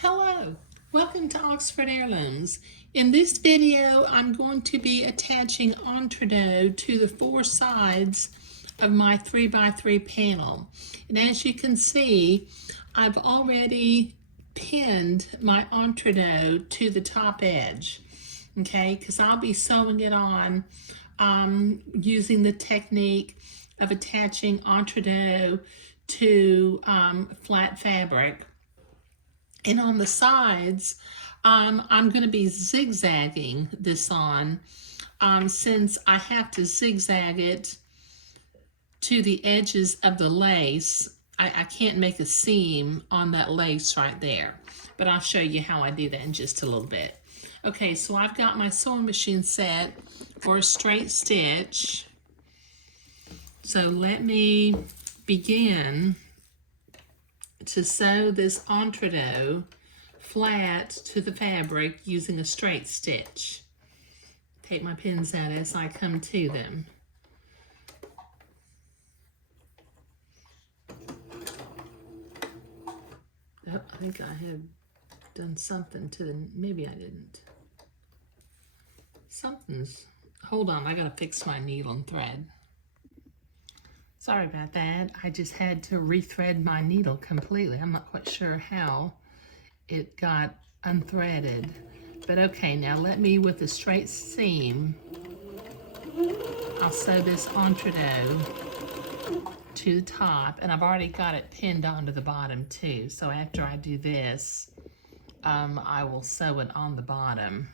Hello, welcome to Oxford Heirlooms. In this video, I'm going to be attaching entredeaux to the four sides of my 3x3 panel. And as you can see, I've already pinned my entredeaux to the top edge, okay, because I'll be sewing it on using the technique of attaching entredeaux to flat fabric. And on the sides, I'm going to be zigzagging this on since I have to zigzag it to the edges of the lace. I can't make a seam on that lace right there, but I'll show you how I do that in just a little bit. Okay, so I've got my sewing machine set for a straight stitch. So let me begin to sew this entredeaux flat to the fabric using a straight stitch. Take my pins out as I come to them. Oh, I think I have done something to them. Maybe I didn't. Hold on, I gotta fix my needle and thread. Sorry about that. I just had to rethread my needle completely. I'm not quite sure how it got unthreaded. But okay, now let me, with a straight seam, I'll sew this entredeaux to the top, and I've already got it pinned onto the bottom too. So after I do this, I will sew it on the bottom.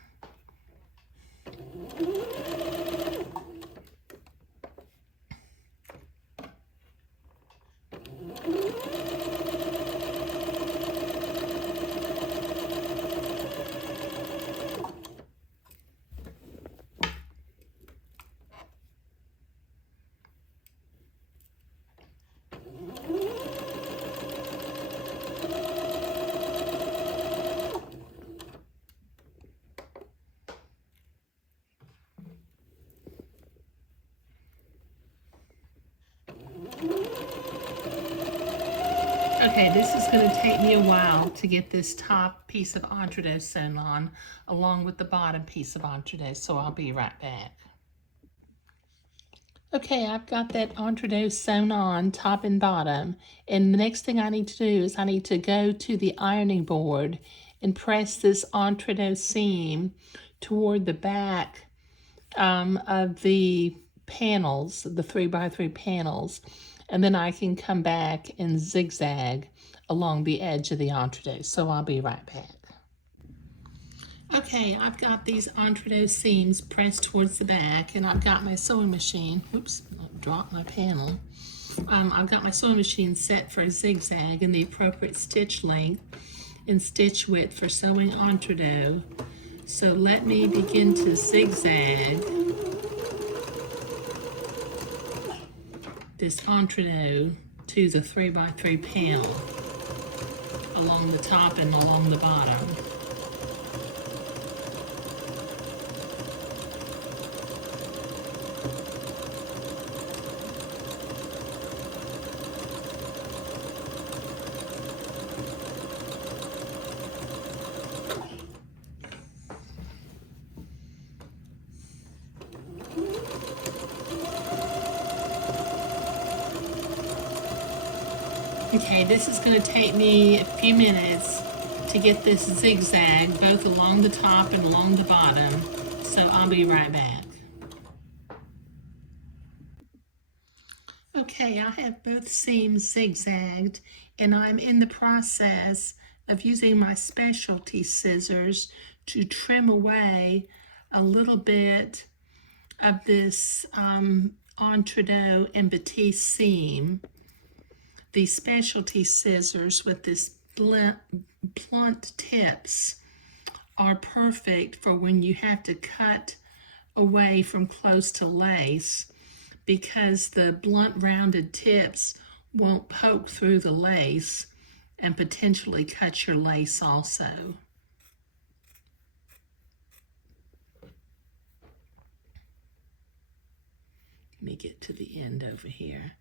Okay, this is going to take me a while to get this top piece of entredeaux sewn on along with the bottom piece of entredeaux, so I'll be right back. Okay, I've got that entredeaux sewn on top and bottom, and the next thing I need to do is I need to go to the ironing board and press this entredeaux seam toward the back of the panels, the 3x3 panels, and then I can come back and zigzag along the edge of the entredeaux. So I'll be right back. Okay, I've got these entredeaux seams pressed towards the back, and I've got my sewing machine. Oops, I dropped my panel. I've got my sewing machine set for a zigzag and the appropriate stitch length and stitch width for sewing entredeaux. So let me begin to zigzag this entredeaux to the 3x3 panel along the top and along the bottom. Okay, this is going to take me a few minutes to get this zigzag both along the top and along the bottom, so I'll be right back. Okay, I have both seams zigzagged, and I'm in the process of using my specialty scissors to trim away a little bit of this entredeaux and batiste seam. These specialty scissors with this blunt tips are perfect for when you have to cut away from close to lace, because the blunt rounded tips won't poke through the lace and potentially cut your lace also. Let me get to the end over here.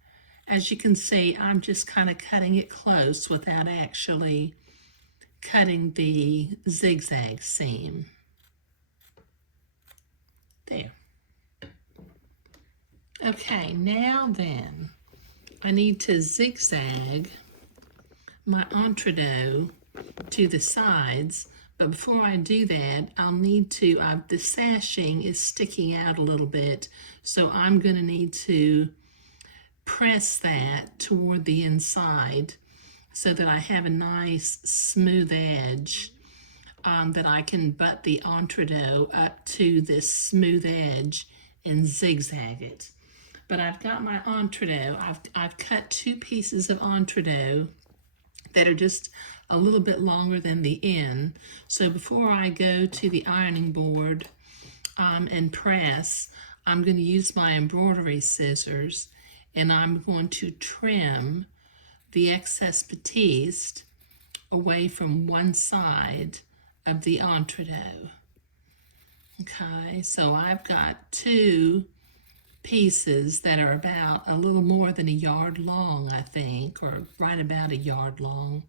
As you can see, I'm just kind of cutting it close without actually cutting the zigzag seam. There. Okay, now then, I need to zigzag my entredot to the sides, but before I do that, I'll need to, the sashing is sticking out a little bit, so I'm going to need to press that toward the inside so that I have a nice smooth edge that I can butt the entredot up to this smooth edge and zigzag it. But I've got my entredot. I've cut 2 pieces of entredot that are just a little bit longer than the end. So before I go to the ironing board and press, I'm going to use my embroidery scissors, and I'm going to trim the excess batiste away from one side of the entredot. Okay, so I've got 2 pieces that are about a little more than a yard long, I think, or right about a yard long.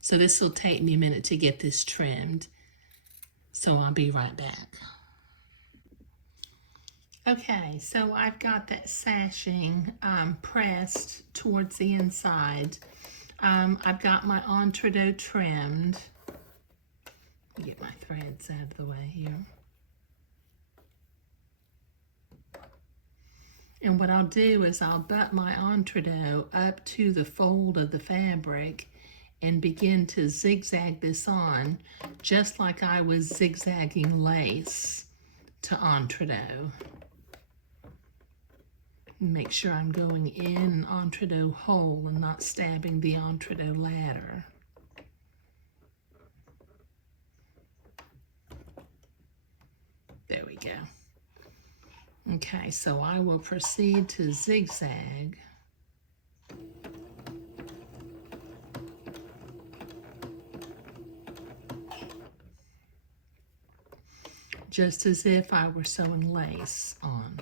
So this will take me a minute to get this trimmed. So I'll be right back. Okay, so I've got that sashing pressed towards the inside. I've got my entredot trimmed. Let me get my threads out of the way here. And what I'll do is I'll butt my entredot up to the fold of the fabric and begin to zigzag this on, just like I was zigzagging lace to entredot. Make sure I'm going in an entredot hole and not stabbing the entredot ladder. There we go. Okay, so I will proceed to zigzag. Just as if I were sewing lace on.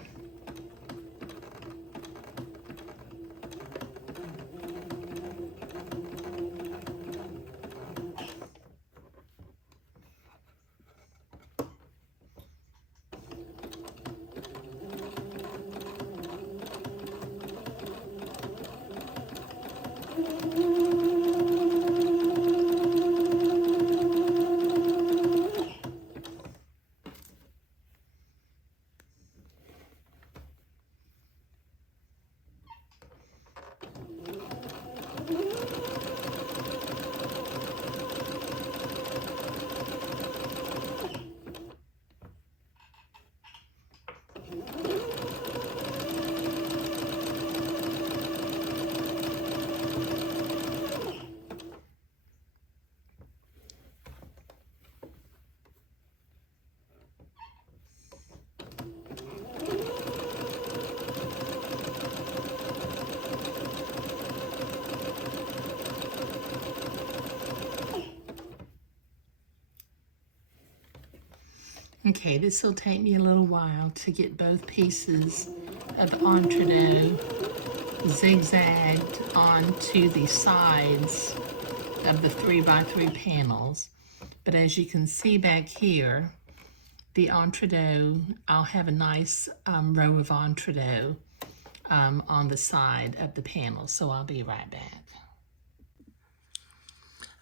Okay, this will take me a little while to get both pieces of entredot zigzagged onto the sides of the 3x3 panels. But as you can see back here, the entredot, I'll have a nice row of entredot on the side of the panel, so I'll be right back.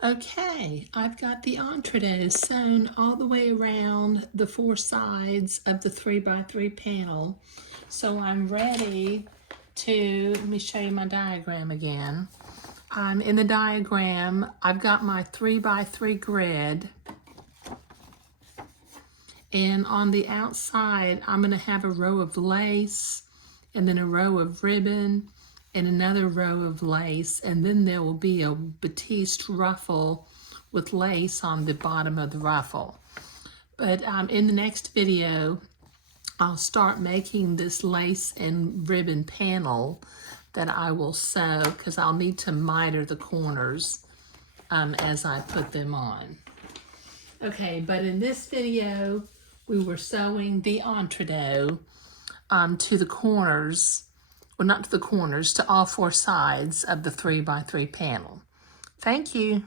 Okay, I've got the entredot sewn all the way around the 4 sides of the 3x3 panel. So I'm ready to, let me show you my diagram again. In the diagram, I've got my 3x3 grid. And on the outside, I'm going to have a row of lace, and then a row of ribbon, and another row of lace, and then there will be a batiste ruffle with lace on the bottom of the ruffle. But in the next video, I'll start making this lace and ribbon panel that I will sew, because I'll need to miter the corners as I put them on. Okay, but in this video, we were sewing the entredot to the corners, well, not to the corners, to all 4 sides of the 3x3 panel. Thank you.